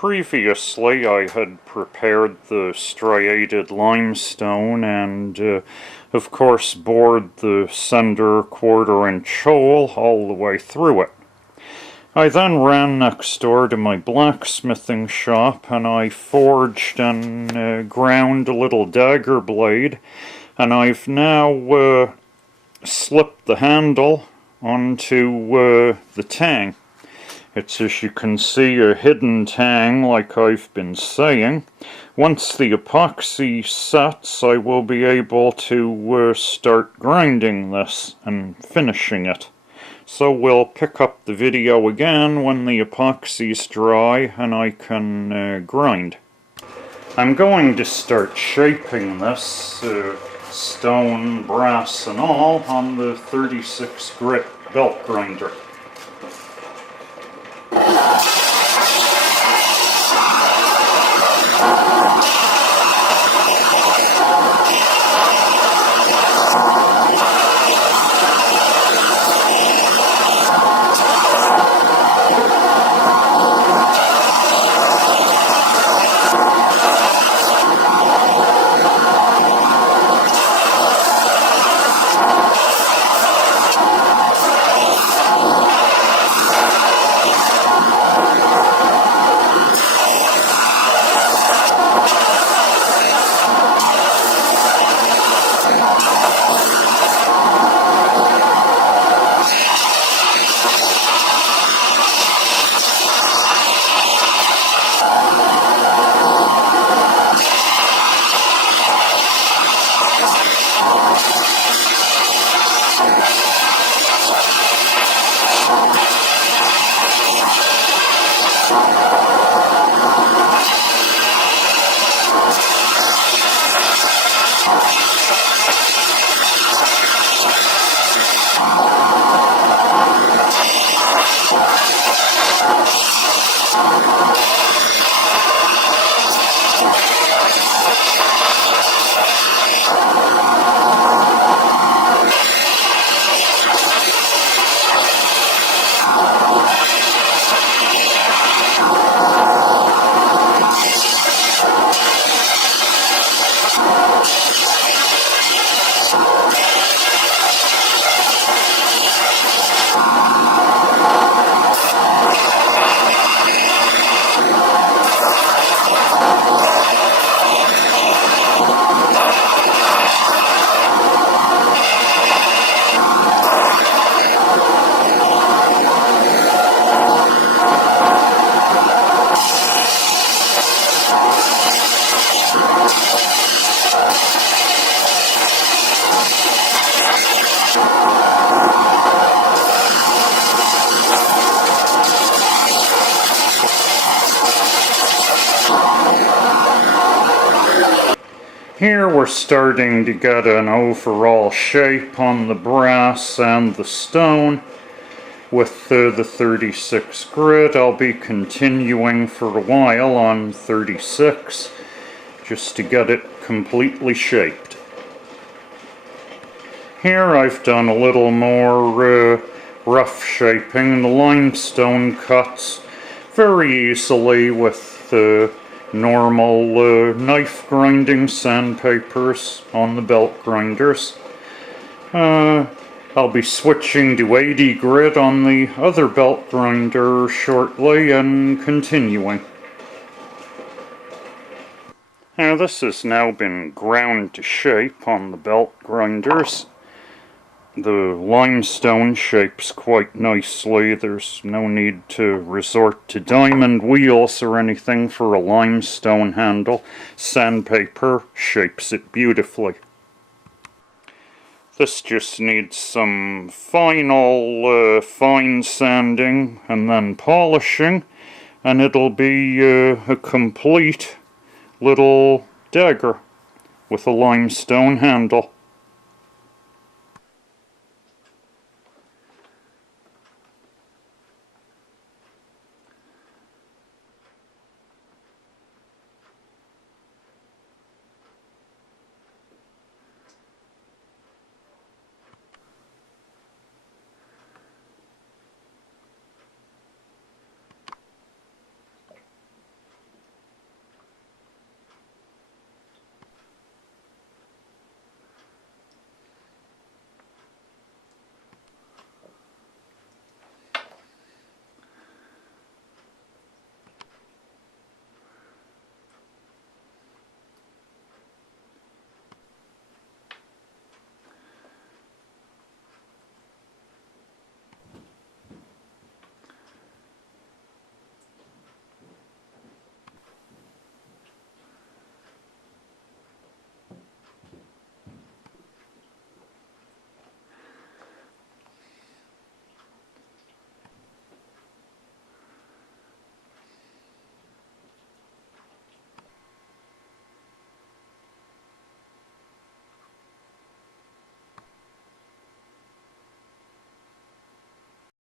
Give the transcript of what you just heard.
Previously, I had prepared the striated limestone and, of course, bored the center quarter-inch hole all the way through it. I then ran next door to my blacksmithing shop and I forged and ground a little dagger blade, and I've now slipped the handle onto the tang. It's, as you can see, a hidden tang, like I've been saying. Once the epoxy sets, I will be able to start grinding this and finishing it. So we'll pick up the video again when the epoxy's dry and I can grind. I'm going to start shaping this stone, brass and all on the 36 grit belt grinder. Here we're starting to get an overall shape on the brass and the stone. With the 36 grit, I'll be continuing for a while on 36, just to get it completely shaped. Here I've done a little more rough shaping. The limestone cuts very easily with normal knife grinding sandpapers on the belt grinders. I'll be switching to 80 grit on the other belt grinder shortly and continuing. Now this has now been ground to shape on the belt grinders. The limestone shapes quite nicely. There's no need to resort to diamond wheels or anything for a limestone handle. Sandpaper shapes it beautifully. This just needs some final fine sanding and then polishing, and it'll be a complete little dagger with a limestone handle.